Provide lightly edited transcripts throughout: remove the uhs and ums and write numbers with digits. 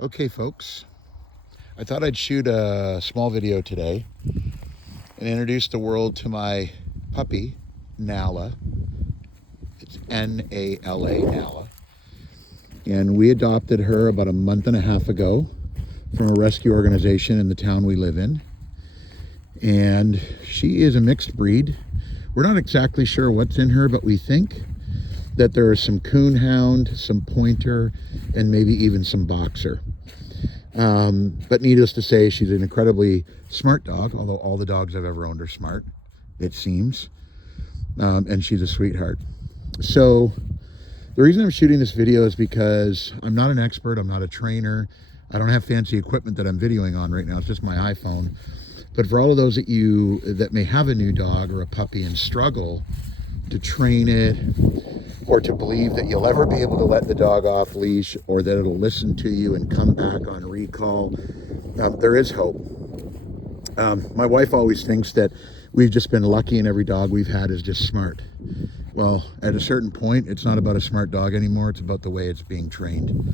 Okay, folks, I thought I'd shoot a small video today and introduce the world to my puppy, Nala. It's Nala, Nala. And we adopted her about a month and a half ago from a rescue organization in the town we live in. And she is a mixed breed. We're not exactly sure what's in her, but we think that there is some coonhound, some pointer, and maybe even some boxer. But needless to say, she's an incredibly smart dog, although all the dogs I've ever owned are smart, it seems. And she's a sweetheart. So the reason I'm shooting this video is because I'm not an expert, I'm not a trainer, I don't have fancy equipment that I'm videoing on right now, it's just my iPhone. But for all of those that may have a new dog or a puppy and struggle to train it, or to believe that you'll ever be able to let the dog off leash, or that it'll listen to you and come back on recall, there is hope. My wife always thinks that we've just been lucky and every dog we've had is just smart. Well, at a certain point, it's not about a smart dog anymore, it's about the way it's being trained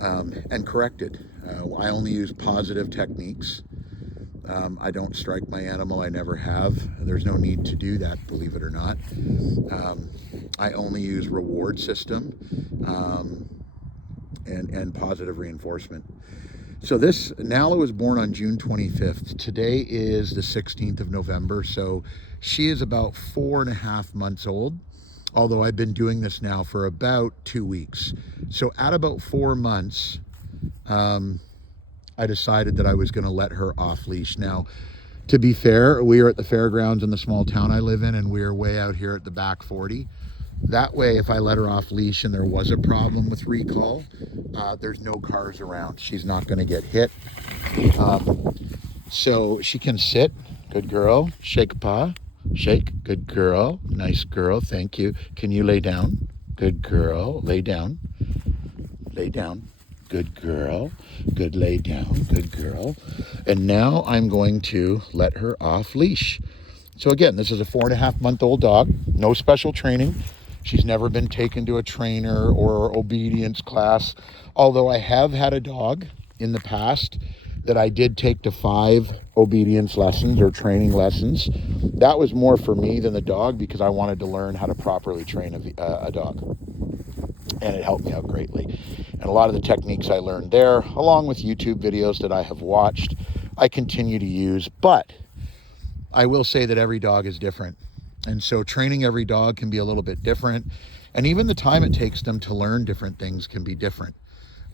and corrected. I only use positive techniques. I don't strike my animal, I never have. There's no need to do that, believe it or not. I only use reward system and positive reinforcement. So this Nala was born on June 25th. Today is the 16th of November, so she is about 4.5 months old, although I've been doing this now for about 2 weeks. So at about 4 months, I decided that I was going to let her off leash. Now, to be fair, we are at the fairgrounds in the small town I live in, and we are way out here at the back 40. That way, if I let her off leash and there was a problem with recall, there's no cars around. She's not going to get hit. So she can sit. Good girl. Shake a paw. Shake. Good girl. Nice girl. Thank you. Can you lay down? Good girl. Lay down. Lay down. Good girl. Good, lay down. Good girl. And now I'm going to let her off leash. So again, this is a 4.5-month-old dog. No special training. She's never been taken to a trainer or obedience class. Although I have had a dog in the past that I did take to 5 obedience lessons or training lessons. That was more for me than the dog, because I wanted to learn how to properly train a dog. And it helped me out greatly. And a lot of the techniques I learned there, along with YouTube videos that I have watched, I continue to use. But I will say that every dog is different. And so training every dog can be a little bit different. And even the time it takes them to learn different things can be different.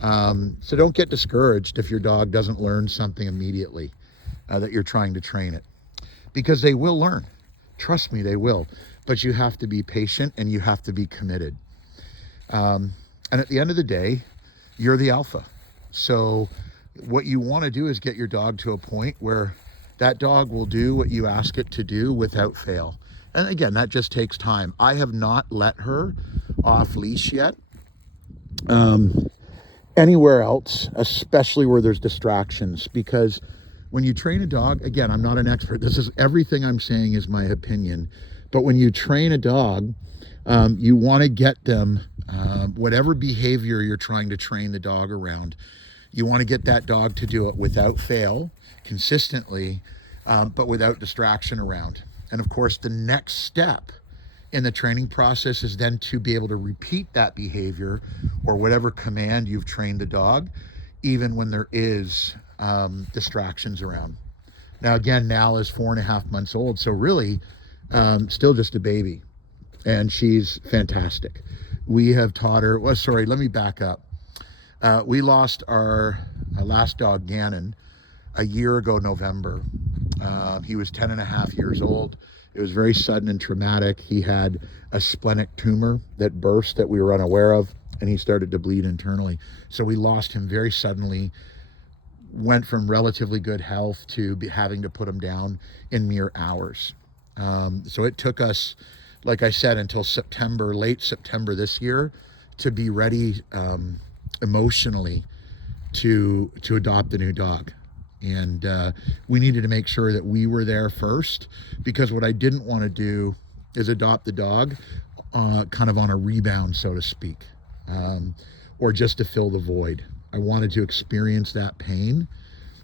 So don't get discouraged if your dog doesn't learn something immediately that you're trying to train it. Because they will learn. Trust me, they will. But you have to be patient and you have to be committed. And at the end of the day, you're the alpha. So what you want to do is get your dog to a point where that dog will do what you ask it to do without fail. And again, that just takes time. I have not let her off leash yet. Anywhere else, especially where there's distractions, because when you train a dog, again, I'm not an expert. This is everything I'm saying is my opinion. But when you train a dog, you want to get them whatever behavior you're trying to train the dog around, you want to get that dog to do it without fail, consistently, but without distraction around. And of course, the next step in the training process is then to be able to repeat that behavior or whatever command you've trained the dog, even when there is distractions around. Now, again, Nal is 4.5 months old, so really still just a baby. And she's fantastic. We have taught her, well, sorry, let me back up. We lost our last dog, Gannon, a year ago, November. He was 10.5 years old. It was very sudden and traumatic. He had a splenic tumor that burst that we were unaware of, and he started to bleed internally. So we lost him very suddenly, went from relatively good health to having to put him down in mere hours. So it took us, like I said, until September, late September this year, to be ready emotionally to adopt a new dog. And we needed to make sure that we were there first, because what I didn't want to do is adopt the dog kind of on a rebound, so to speak, or just to fill the void. I wanted to experience that pain,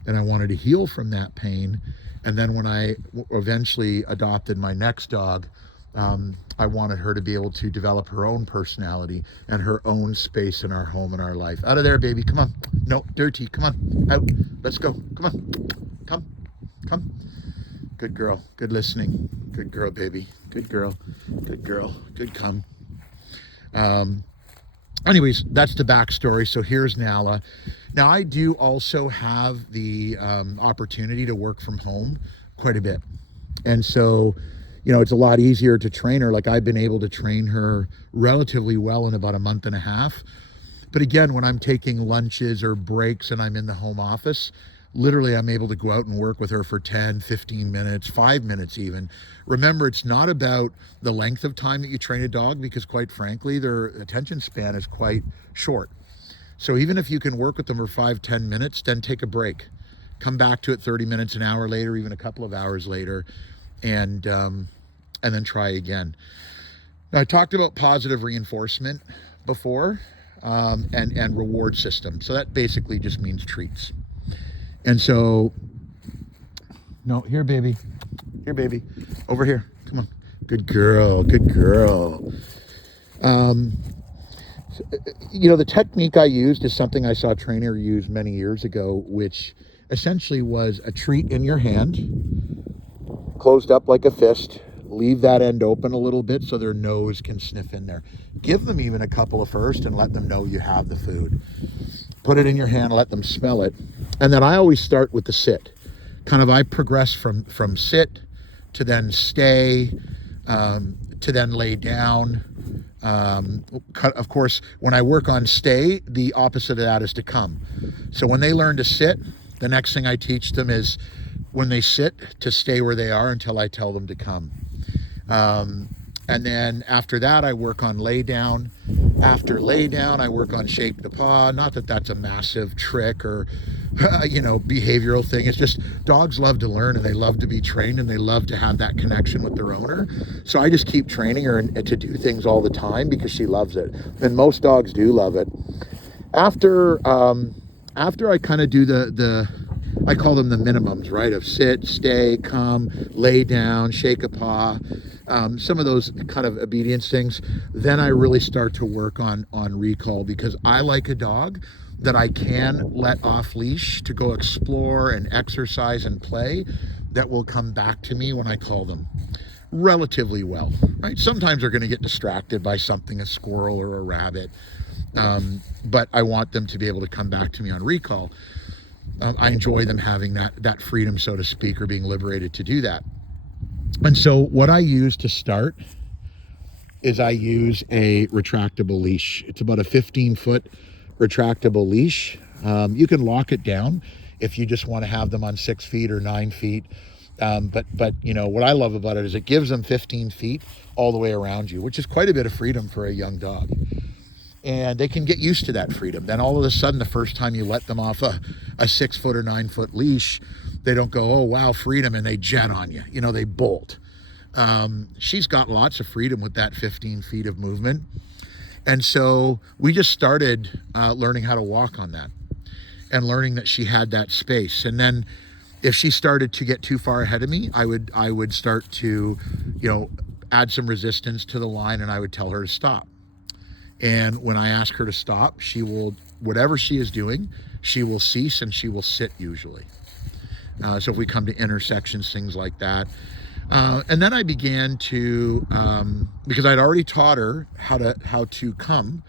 and I wanted to heal from that pain. And then when I eventually adopted my next dog, I wanted her to be able to develop her own personality and her own space in our home and our life. Out of there, baby. Come on. No, dirty. Come on. Out. Let's go. Come on. Come. Come. Good girl. Good listening. Good girl, baby. Good girl. Good girl. Good come. Anyways, that's the backstory. So here's Nala. Now, I do also have the opportunity to work from home quite a bit. And so, it's a lot easier to train her. Like, I've been able to train her relatively well in about a month and a half. But again, when I'm taking lunches or breaks and I'm in the home office, literally I'm able to go out and work with her for 10, 15 minutes, 5 minutes even. Remember, it's not about the length of time that you train a dog, because quite frankly, their attention span is quite short. So even if you can work with them for 5, 10 minutes, then take a break. Come back to it 30 minutes, an hour later, even a couple of hours later, and then try again. Now, I talked about positive reinforcement before, and reward system. So that basically just means treats. And so, no, here, baby. Here, baby. Over here. Come on. Good girl. Good girl. The technique I used is something I saw a trainer use many years ago, which essentially was a treat in your hand, closed up like a fist. Leave that end open a little bit so their nose can sniff in there. Give them even a couple of first and let them know you have the food. Put it in your hand, let them smell it. And then I always start with the sit. I progress from sit to then stay, to then lay down. Of course, when I work on stay, the opposite of that is to come. So when they learn to sit, the next thing I teach them is when they sit to stay where they are until I tell them to come. And then after that, I work on lay down. After lay down, I work on shake the paw. Not that that's a massive trick or, behavioral thing. It's just dogs love to learn, and they love to be trained, and they love to have that connection with their owner. So I just keep training her to do things all the time because she loves it. And most dogs do love it. After I kind of do I call them the minimums, right? Of sit, stay, come, lay down, shake a paw, some of those kind of obedience things. Then I really start to work on recall, because I like a dog that I can let off leash to go explore and exercise and play, that will come back to me when I call them relatively well, right? Sometimes they're going to get distracted by something, a squirrel or a rabbit, but I want them to be able to come back to me on recall. I enjoy them having that freedom, so to speak, or being liberated to do that. And so what I use to start is I use a retractable leash. It's about a 15-foot retractable leash. You can lock it down if you just want to have them on 6 feet or 9 feet. But what I love about it is it gives them 15 feet all the way around you, which is quite a bit of freedom for a young dog. And they can get used to that freedom. Then all of a sudden, the first time you let them off a 6-foot or 9-foot leash, they don't go, oh, wow, freedom, and they jet on you. They bolt. She's got lots of freedom with that 15 feet of movement. And so we just started learning how to walk on that, and learning that she had that space. And then if she started to get too far ahead of me, I would start to, add some resistance to the line, and I would tell her to stop. And when I ask her to stop, she will, whatever she is doing, she will cease and she will sit usually. So if we come to intersections, things like that. And then I began to, because I'd already taught her how to come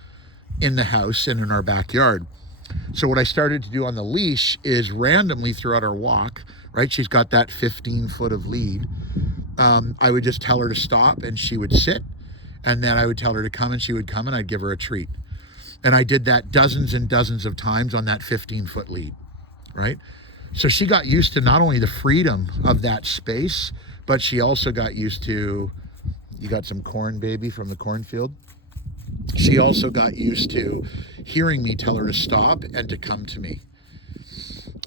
in the house and in our backyard. So what I started to do on the leash is randomly throughout our walk, right? She's got that 15 foot of lead. I would just tell her to stop and she would sit. And then I would tell her to come and she would come, and I'd give her a treat. And I did that dozens and dozens of times on that 15-foot lead, right? So she got used to not only the freedom of that space, but she also got used to, you got some corn, baby, from the cornfield. She also got used to hearing me tell her to stop and to come to me.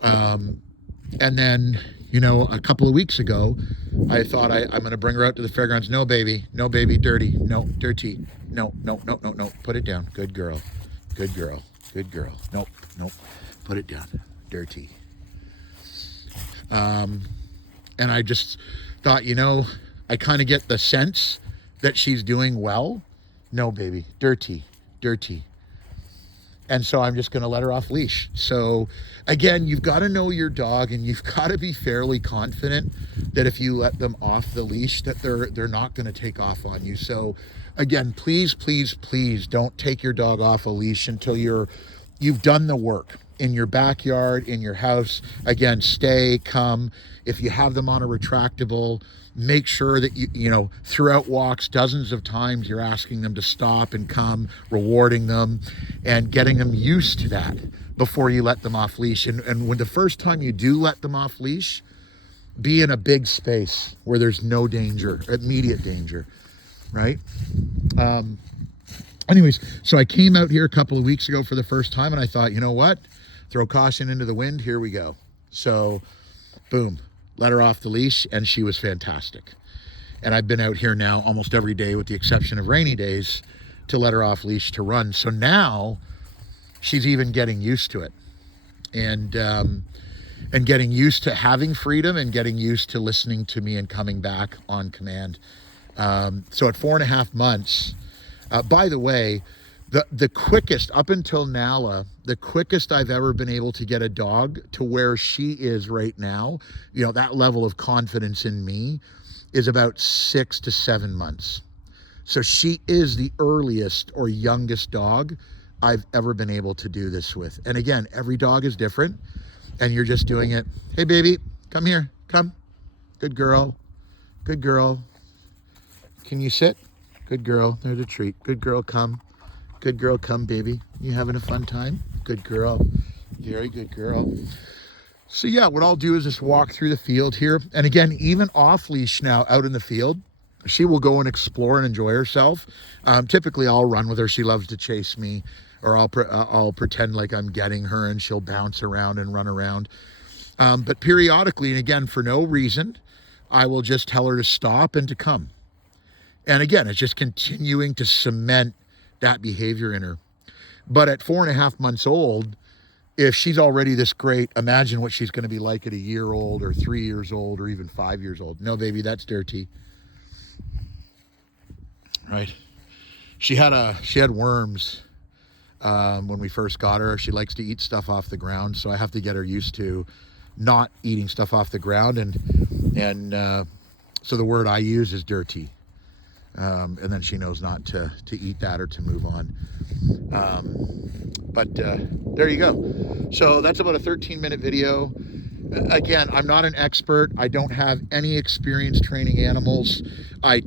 And then, a couple of weeks ago, I thought I'm going to bring her out to the fairgrounds. No, baby, dirty, no, dirty, no, put it down. Good girl, good girl. Good girl. Nope, nope. Put it down. Dirty. And I just thought, I kind of get the sense that she's doing well. No, baby. Dirty. Dirty. And so I'm just going to let her off leash. So again, you've got to know your dog, and you've got to be fairly confident that if you let them off the leash, that they're not going to take off on you. So again, please, please, please don't take your dog off a leash until you've done the work in your backyard, in your house. Again, stay, come. If you have them on a retractable, make sure that you throughout walks, dozens of times, you're asking them to stop and come, rewarding them and getting them used to that before you let them off leash. And when the first time you do let them off leash, be in a big space where there's no danger, immediate danger, right? Anyways, so I came out here a couple of weeks ago for the first time, and I thought, you know what? Throw caution into the wind. Here we go. So, boom, let her off the leash, and she was fantastic. And I've been out here now almost every day, with the exception of rainy days, to let her off leash to run. So now she's even getting used to it, and getting used to having freedom, and getting used to listening to me and coming back on command. So at 4.5 months, by the way, the quickest, up until Nala, the quickest I've ever been able to get a dog to where she is right now, that level of confidence in me, is about 6 to 7 months. So she is the earliest or youngest dog I've ever been able to do this with. And again, every dog is different, and you're just doing it. Hey, baby, come here, come. Good girl, good girl. Can you sit? Good girl, there's a treat. Good girl, come. Good girl, come, baby. You having a fun time? Good girl. Very good girl. So yeah, what I'll do is just walk through the field here. And again, even off leash now, out in the field, she will go and explore and enjoy herself. Typically, I'll run with her. She loves to chase me, or I'll pretend like I'm getting her, and she'll bounce around and run around. But periodically, and again, for no reason, I will just tell her to stop and to come. And again, it's just continuing to cement that behavior in her. But at 4.5 months old, if she's already this great, imagine what she's going to be like at 1 year old, or 3 years old, or even 5 years old. No, baby, that's dirty. Right? She had worms when we first got her. She likes to eat stuff off the ground, so I have to get her used to not eating stuff off the ground. And so the word I use is dirty. And then she knows not to eat that or to move on. But there you go. So that's about a 13-minute video. Again, I'm not an expert. I don't have any experience training animals. I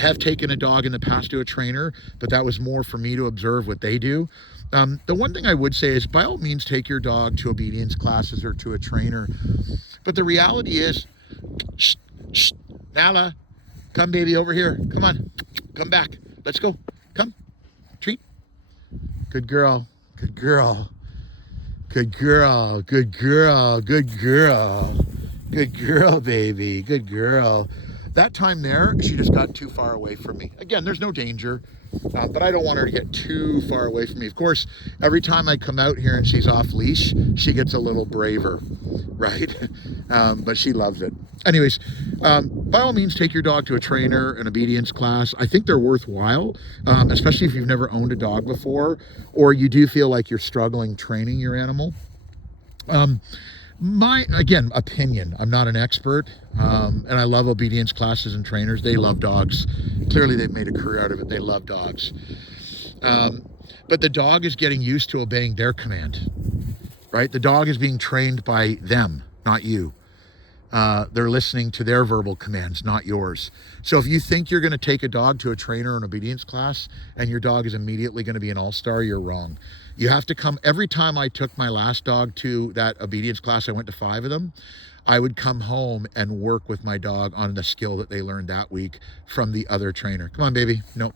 have taken a dog in the past to a trainer, but that was more for me to observe what they do. The one thing I would say is, by all means, take your dog to obedience classes or to a trainer. But the reality is, shh, Nala, come, baby, over here. Come on, come back. Let's go. Come, treat. Good girl. Good girl. Good girl. Good girl. Good girl. Good girl, baby. Good girl. That time there, she just got too far away from me. Again, there's no danger, but I don't want her to get too far away from me. Of course, every time I come out here and she's off leash, she gets a little braver, right? But she loves it. Anyways, by all means, take your dog to a trainer, an obedience class. I think they're worthwhile, especially if you've never owned a dog before, or you do feel like you're struggling training your animal. My, again, opinion, I'm not an expert, and I love obedience classes and trainers. They love dogs. Clearly, they've made a career out of it. They love dogs. But the dog is getting used to obeying their command, right? The dog is being trained by them, not you. They're listening to their verbal commands, not yours. So if you think you're going to take a dog to a trainer or an obedience class and your dog is immediately going to be an all-star, you're wrong. You have to come. Every time I took my last dog to that obedience class, I went to 5 of them, I would come home and work with my dog on the skill that they learned that week from the other trainer. Come on, baby. Nope.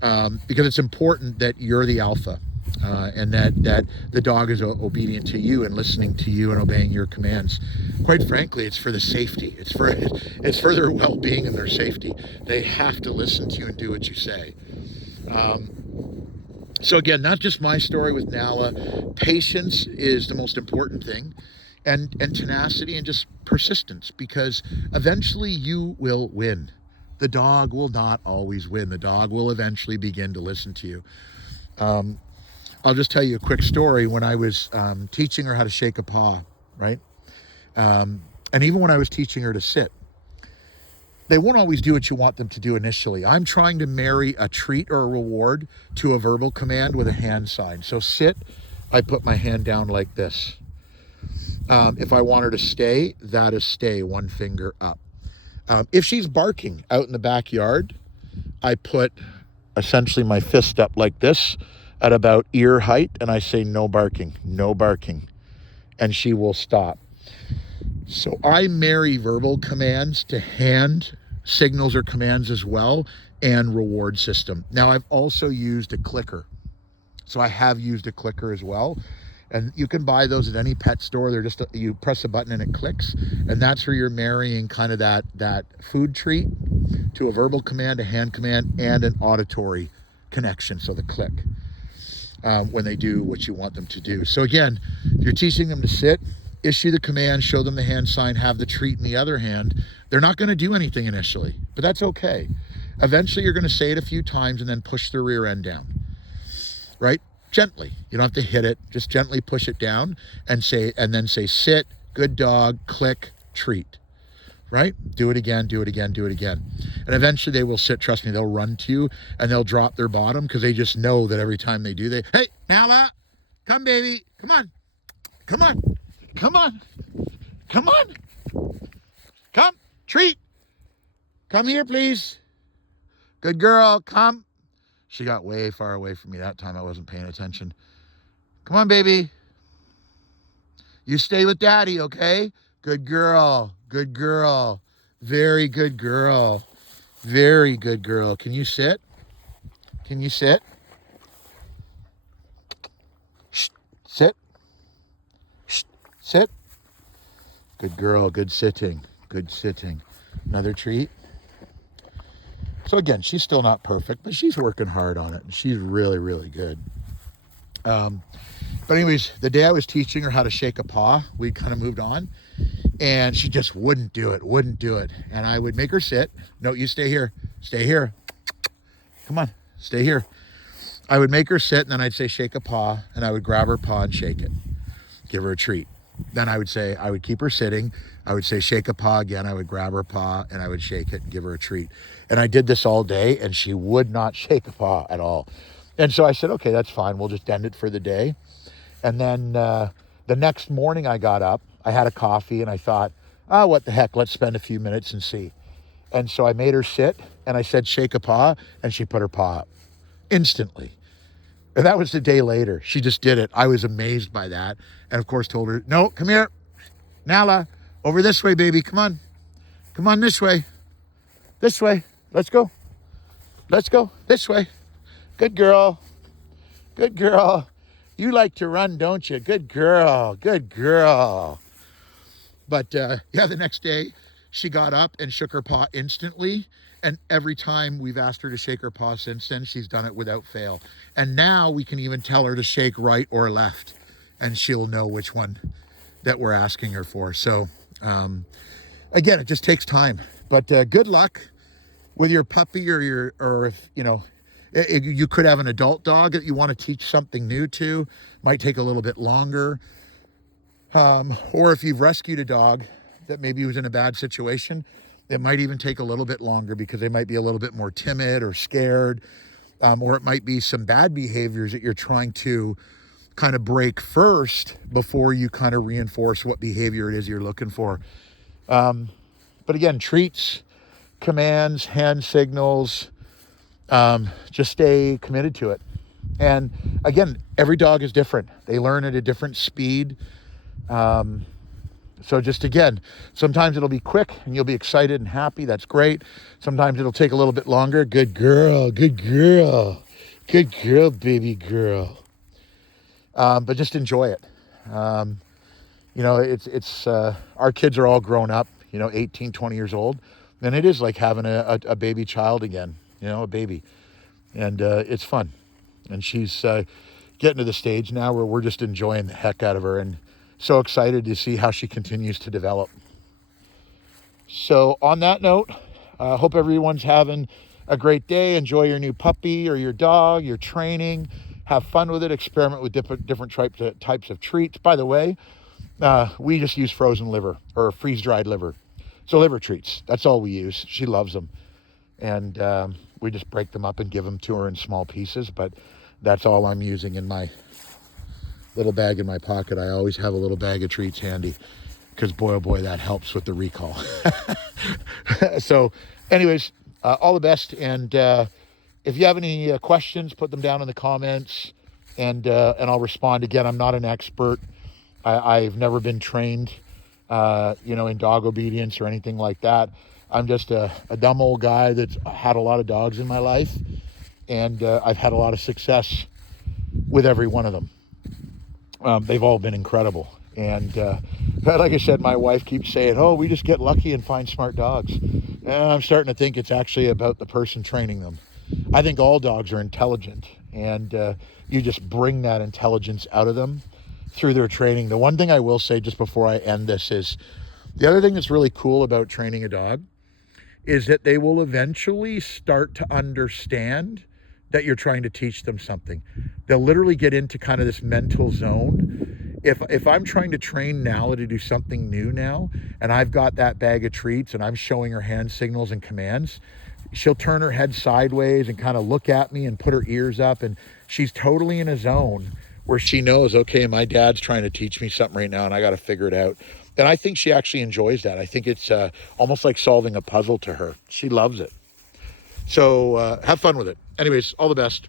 Because it's important that you're the alpha. And that the dog is obedient to you and listening to you and obeying your commands. Quite frankly, it's for the safety. It's for their well-being and their safety. They have to listen to you and do what you say. So again, not just my story with Nala. Patience is the most important thing, and tenacity and just persistence, because eventually you will win. The dog will not always win. The dog will eventually begin to listen to you. I'll just tell you a quick story. When I was teaching her how to shake a paw, right? And even when I was teaching her to sit, they won't always do what you want them to do initially. I'm trying to marry a treat or a reward to a verbal command with a hand sign. So sit, I put my hand down like this. If I want her to stay, that is stay, one finger up. If she's barking out in the backyard, I put essentially my fist up like this at about ear height, and I say no barking, no barking, and she will stop. So I marry verbal commands to hand signals or commands as well, and reward system. Now I've also used a clicker. So I have used a clicker as well. And you can buy those at any pet store. They're just, you press a button and it clicks. And that's where you're marrying kind of that food treat to a verbal command, a hand command, and an auditory connection. So the click, when they do what you want them to do. So again, if you're teaching them to sit, issue the command, show them the hand sign, have the treat in the other hand. They're not going to do anything initially, but that's okay. Eventually you're going to say it a few times and then push the rear end down, right? Gently. You don't have to hit it. Just gently push it down and then say sit, good dog, click, treat, right? Do it again, do it again, do it again. And eventually they will sit. Trust me, they'll run to you and they'll drop their bottom, because they just know that every time they do, hey, Nala, come baby, come on, come on. Come on, come on, come, treat, come here, please. Good girl, come. She got way far away from me that time. I wasn't paying attention. Come on, baby. You stay with daddy, okay? Good girl, good girl. Very good girl, very good girl. Can you sit? Can you sit? Shh, sit. Sit. Good girl, good sitting, good sitting. Another treat. So again, she's still not perfect, but she's working hard on it, and she's really, really good. But anyways, the day I was teaching her how to shake a paw, we kind of moved on, and she just wouldn't do it. And I would make her sit. No, you stay here. Stay here. Come on, stay here. I would make her sit, and then I'd say shake a paw, and I would grab her paw and shake it. Give her a treat. Then I would keep her sitting. I would say shake a paw again. I would grab her paw and I would shake it and give her a treat. And I did this all day, and she would not shake a paw at all. And so I said, okay, that's fine. We'll just end it for the day. And then the next morning I got up, I had a coffee, and I thought, what the heck, let's spend a few minutes and see. And so I made her sit, and I said shake a paw, and she put her paw up instantly. And that was the day later. She just did it. I was amazed by that. And of course told her, no, come here. Nala, over this way, baby. Come on. Come on this way. This way. Let's go. Let's go. This way. Good girl. Good girl. You like to run, don't you? Good girl. Good girl. But the next day she got up and shook her paw instantly. And every time we've asked her to shake her paw since then, she's done it without fail. And now we can even tell her to shake right or left, and she'll know which one that we're asking her for. So again, it just takes time. But good luck with your puppy, or if you could have an adult dog that you want to teach something new to. Might take a little bit longer. Or if you've rescued a dog that maybe was in a bad situation, it might even take a little bit longer, because they might be a little bit more timid or scared, or it might be some bad behaviors that you're trying to kind of break first before you kind of reinforce what behavior it is you're looking for. But again, treats, commands, hand signals, just stay committed to it. And again, every dog is different. They learn at a different speed. So just again, sometimes it'll be quick and you'll be excited and happy. That's great. Sometimes it'll take a little bit longer. Good girl, good girl, good girl, baby girl. But just enjoy it. It's our kids are all grown up, 18, 20 years old. And it is like having a baby child again, a baby. And it's fun. And she's getting to the stage now where we're just enjoying the heck out of her and so excited to see how she continues to develop. So on that note, hope everyone's having a great day. Enjoy your new puppy or your dog, your training. Have fun with it. Experiment with different types of treats. By the way, we just use frozen liver or freeze-dried liver. So liver treats, that's all we use. She loves them. And we just break them up and give them to her in small pieces. But that's all I'm using in my little bag in my pocket. I always have a little bag of treats handy because boy, oh boy, that helps with the recall. So anyways, all the best. And if you have any questions, put them down in the comments and I'll respond. Again, I'm not an expert. I've never been trained, in dog obedience or anything like that. I'm just a dumb old guy that's had a lot of dogs in my life, and I've had a lot of success with every one of them. They've all been incredible. And like I said, my wife keeps saying, oh, we just get lucky and find smart dogs. And I'm starting to think it's actually about the person training them. I think all dogs are intelligent, and you just bring that intelligence out of them through their training. The one thing I will say just before I end this is the other thing that's really cool about training a dog is that they will eventually start to understand that you're trying to teach them something. They'll literally get into kind of this mental zone. If I'm trying to train Nala to do something new now, and I've got that bag of treats and I'm showing her hand signals and commands, she'll turn her head sideways and kind of look at me and put her ears up, and she's totally in a zone where she knows, okay, my dad's trying to teach me something right now and I got to figure it out. And I think she actually enjoys that. I think it's almost like solving a puzzle to her. She loves it. So have fun with it. Anyways, all the best.